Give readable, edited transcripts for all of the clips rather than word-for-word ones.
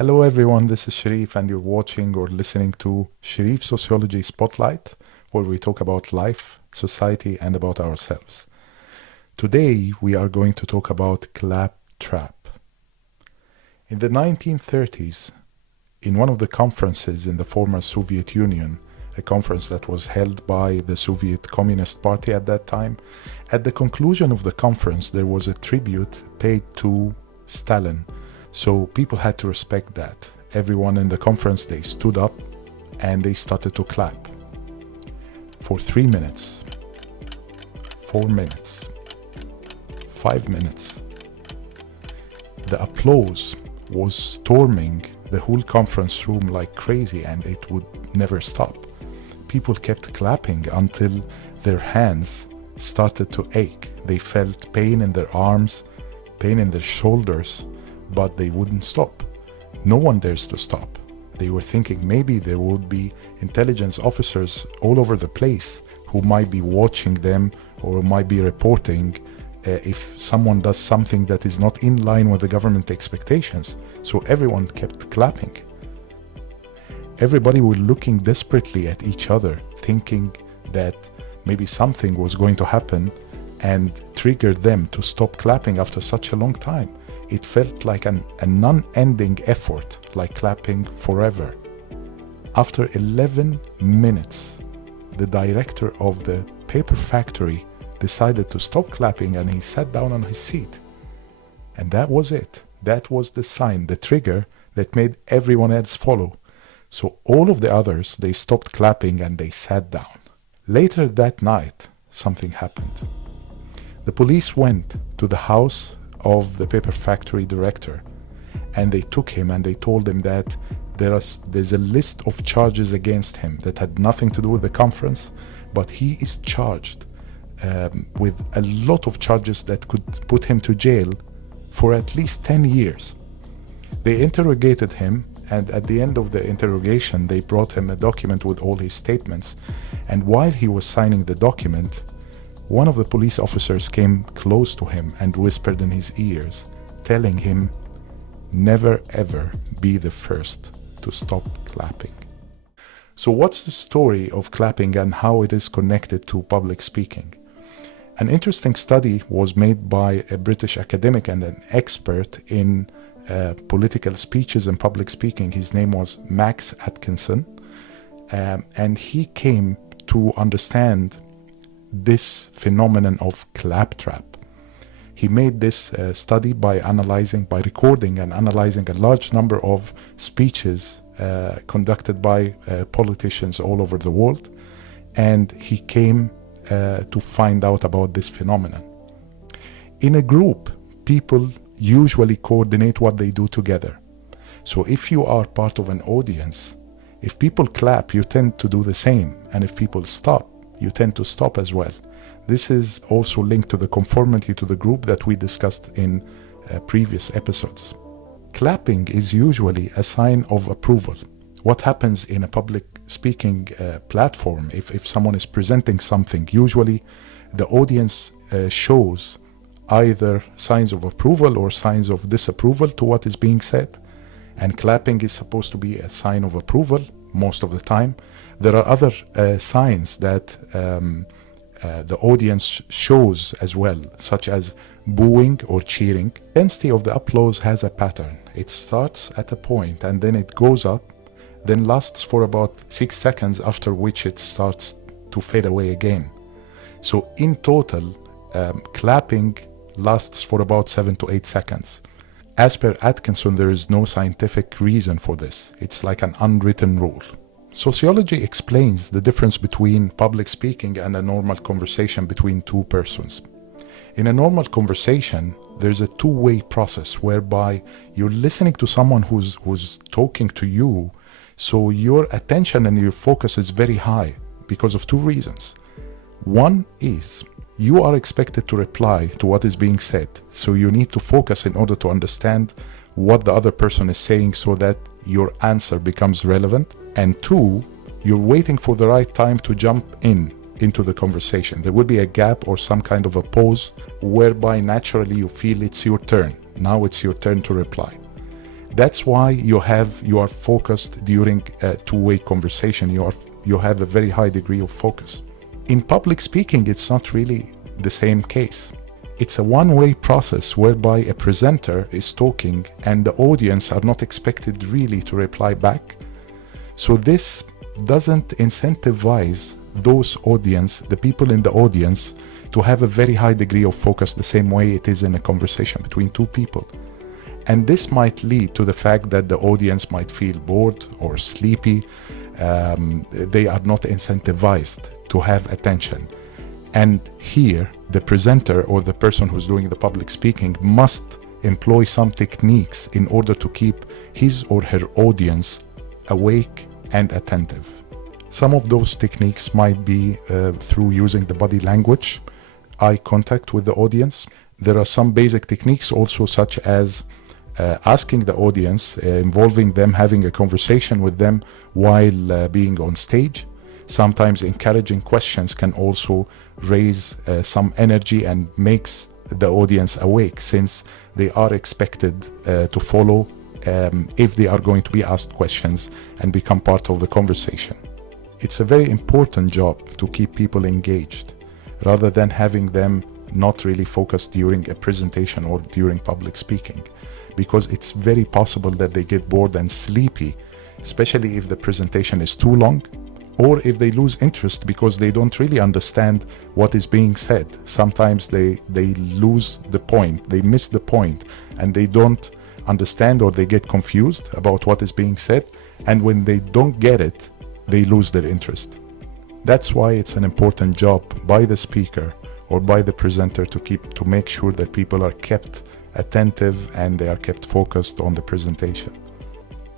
Hello everyone, this is Sherif and you're watching or listening to Sherif Sociology Spotlight, where we talk about life, society and about ourselves. Today we are going to talk about claptrap. In the 1930s, in one of the conferences in the former Soviet Union, a conference that was held by the Soviet Communist Party at that time, at the conclusion of the conference there was a tribute paid to Stalin. So people had to respect that. Everyone in the conference, they stood up and they started to clap for 3 minutes, 4 minutes, 5 minutes. The applause was storming the whole conference room like crazy, and it would never stop. People kept clapping until their hands started to ache. They felt pain in their arms, pain in their shoulders, but they wouldn't stop. No one dares to stop. They were thinking maybe there would be intelligence officers all over the place who might be watching them or might be reporting if someone does something that is not in line with the government expectations. So everyone kept clapping. Everybody were looking desperately at each other, thinking that maybe something was going to happen and trigger them to stop clapping after such a long time. It felt like a non-ending effort, like clapping forever. After 11 minutes, the director of the paper factory decided to stop clapping and he sat down on his seat. And that was it. That was the sign, the trigger that made everyone else follow. So all of the others, they stopped clapping and they sat down. Later that night, something happened. The police went to the house of the paper factory director, and they took him and they told him that there's a list of charges against him that had nothing to do with the conference, but he is charged with a lot of charges that could put him to jail for at least 10 years. They interrogated him, and at the end of the interrogation they brought him a document with all his statements, and while he was signing the document, one of the police officers came close to him and whispered in his ears, telling him, never ever be the first to stop clapping. So what's the story of clapping and how it is connected to public speaking? An interesting study was made by a British academic and an expert in political speeches and public speaking. His name was Max Atkinson, and he came to understand this phenomenon of claptrap. He made this study by recording and analyzing a large number of speeches conducted by politicians all over the world, and he came to find out about this phenomenon. In a group, people usually coordinate what they do together. So if you are part of an audience, if people clap, you tend to do the same, and if people stop, you tend to stop as well. This is also linked to the conformity to the group that we discussed in previous episodes. Clapping is usually a sign of approval. What happens in a public speaking platform, if someone is presenting something, usually the audience shows either signs of approval or signs of disapproval to what is being said, and clapping is supposed to be a sign of approval most of the time. There are other signs that the audience shows as well, such as booing or cheering. The intensity of the applause has a pattern. It starts at a point and then it goes up, then lasts for about 6 seconds, after which it starts to fade away again. So in total, clapping lasts for about 7 to 8 seconds. As per Atkinson, there is no scientific reason for this. It's like an unwritten rule. Sociology explains the difference between public speaking and a normal conversation between two persons. In a normal conversation, there's a two-way process whereby you're listening to someone who's talking to you, so your attention and your focus is very high because of two reasons. One is you are expected to reply to what is being said, so you need to focus in order to understand what the other person is saying so that your answer becomes relevant. And two, you're waiting for the right time to jump into the conversation. There will be a gap or some kind of a pause whereby naturally you feel it's your turn. Now it's your turn to reply. That's why you are focused during a two-way conversation. You have a very high degree of focus. In public speaking, it's not really the same case. It's a one-way process whereby a presenter is talking and the audience are not expected really to reply back. So this doesn't incentivize the people in the audience, to have a very high degree of focus the same way it is in a conversation between two people. And this might lead to the fact that the audience might feel bored or sleepy. They are not incentivized to have attention. And here, the presenter or the person who's doing the public speaking must employ some techniques in order to keep his or her audience awake and attentive. Some of those techniques might be through using the body language, eye contact with the audience. There are some basic techniques also, such as asking the audience, involving them, having a conversation with them while being on stage. Sometimes encouraging questions can also raise some energy and makes the audience awake, since they are expected to follow if they are going to be asked questions and become part of the conversation. It's a very important job to keep people engaged, rather than having them not really focused during a presentation or during public speaking, because it's very possible that they get bored and sleepy, especially if the presentation is too long, or if they lose interest because they don't really understand what is being said. Sometimes they lose the point, they miss the point, and they don't understand, or they get confused about what is being said, and when they don't get it, they lose their interest. That's why it's an important job by the speaker or by the presenter to make sure that people are kept attentive and they are kept focused on the presentation.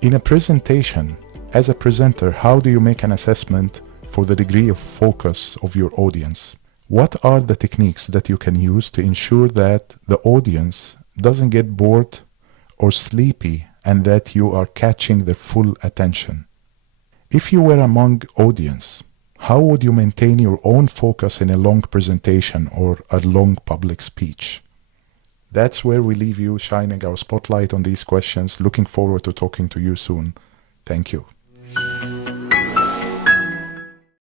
In a presentation, as a presenter, how do you make an assessment for the degree of focus of your audience? What are the techniques that you can use to ensure that the audience doesn't get bored or sleepy and that you are catching their full attention? If you were among audience, how would you maintain your own focus in a long presentation or a long public speech? That's where we leave you, shining our spotlight on these questions. Looking forward to talking to you soon. Thank you.